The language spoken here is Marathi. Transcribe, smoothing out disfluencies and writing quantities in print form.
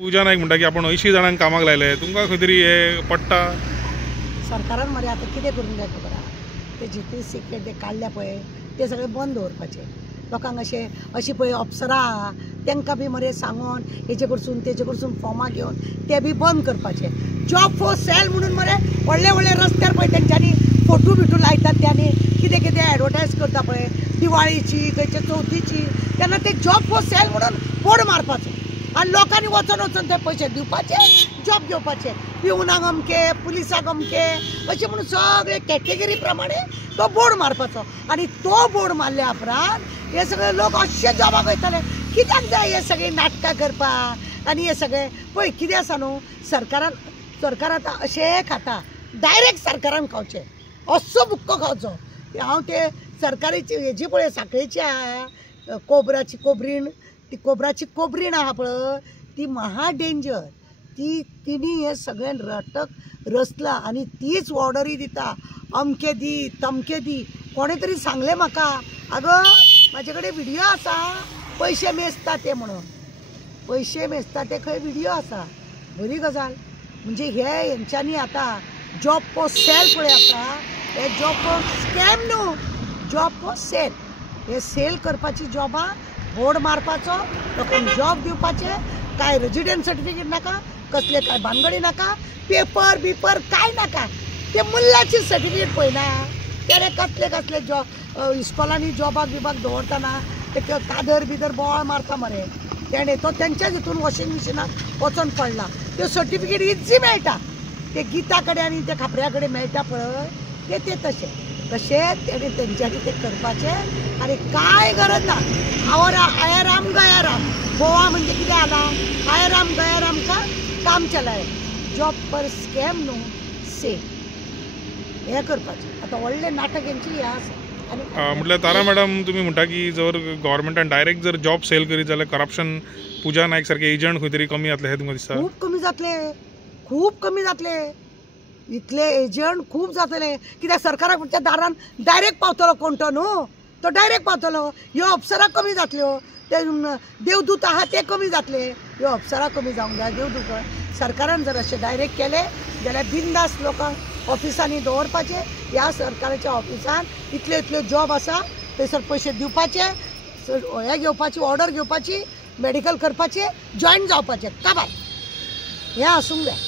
पूजा नायक म्हणटा की आपण 80 जाणांक कामाक लायले, तुमकां खंय तरी हे पडटा? सरकारान मरे आतां कितें करूंक जाय खबर आहा? ते जितले सिक्रेट ते काडल्या पळय ते सगळे बंद दवरपाचे. लोकांक अशी पळय अप्सरा आहा तांकां बी मरे सांगून हेजे कडसून फॉर्मां घेवन ते बी बंद करपाचे. जॉब फॉर सेल म्हणून मरे व्हडले व्हडले रस्त्यार पळय तेंच्यांनी फोटो बिटू लायतात, त्यांनी कितें एडवर्टायज करता पळय दिवाळीची खंयच्या चवथीची, तेन्ना ते जॉब फॉर सेल म्हणून बोर्ड मारपाचो आनी लोकांनी वचून ते पयशे दिवपाचे, जॉब घेवपाचे. पिवनाक अमके, पुलिसाक अमके अशें म्हणून सगळे कॅटेगरी प्रमाणे तो बोर्ड मारपाचो. आनी तो बोर्ड मारल्या उपरांत हे सगळे लोक अशे जॉबाक वयताले. कित्याक जाय हे सगळे नाटकां करपाक आनी हे सगळे पळय कितें आसा न्हू, सरकार आतां अशें खाता, डायरेक्ट सरकारान खावचें, असो बुक्को खावचो. हांव ते सरकारीची हेजी पळय सांखळेची आहा कोबराची कोबरीण आहा पळय ती महा डेंजर. तिणी हे सगळे रटक रचला आनी तीच ऑर्डरी दिता, अमके दी तमके दी. कोणे तरी सांगलें म्हाका, आगो म्हाजे कडेन व्हिडियो आसा पयशे मेजता ते म्हणून, पयशे मेजता ते खंय व्हिडियो आसा. बरी गजाल. म्हणजे हेंच्यांनी आतां जॉब फॉर सेल पळय आसा, हे जॉब फॉर स्कॅम न्हू, जॉब फॉर सेल. हे सेल करपाची जॉबां बोर्ड मारपाचो, लोकांक जॉब दिवपाचे, काय रेजिडेंट सर्टिफिकेट नाका, कसले काय भानगडी नाका, पेपर बिपर काय नाका. ते मुल्लाची सर्टिफिकेट पळयना, तेणे कसले जॉब इस्कॉलांनी जॉबाक बिबाक दवरतना ते कादर बिदर बोवाळ मारता मरे. तेणे तो तेंच्याच हितून वॉशिंग मिशिनाक वचोन पडला. त्यो सर्टिफिकेट इज्जी मेळटा, ते गीता कडेन आनी ते खापऱ्या कडेन मेळटा पळय ते तशें तेणे तेंच्यांनी ते करपाचे. आनी काय गरज ना, आयाराम गयाराम गोवा म्हणजे कितें जालां, आयाराम गयाराम का काम चलाय. जॉब पर स्कॅम न्हू, सेल हे करपाचें. आतां व्हडले नाटक हेंची हें आसा. म्हटल्यार तारा मॅडम तुमी म्हणटा की जर गव्हर्मेंटान डायरेक्ट जर जॉब सेल करीत जाल्यार करप्शन पूजा नायक सारखे एजंट खंय तरी कमी जातले, हे तुमकां दिसता? खूब कमी जातले. इतले एजंट खूब जातले. कित्याक सरकाराच्या दारान डायरेक्ट पावतलो कोण तो न्हू, तो डायरेक्ट पावतलो. ह्यो अप्सरा कमी जातल्यो, ते देवदूत आहा ते कमी जातले. ह्यो अप्सरा कमी जावंक जाय, देवदूत. सरकारान जर अशें डायरेक्ट केले जाल्यार बिंदास लोकांक ऑफिसांनी दवरपाचे. ह्या सरकाराच्या ऑफिसान इतल्यो जॉब आसा, थंयसर पयशे दिवपाचे, हे घेवपाची ऑर्डर घेवपाची, मेडिकल करपाचे, जॉयन जावपाचे, काबार. हें आसूंक जाय.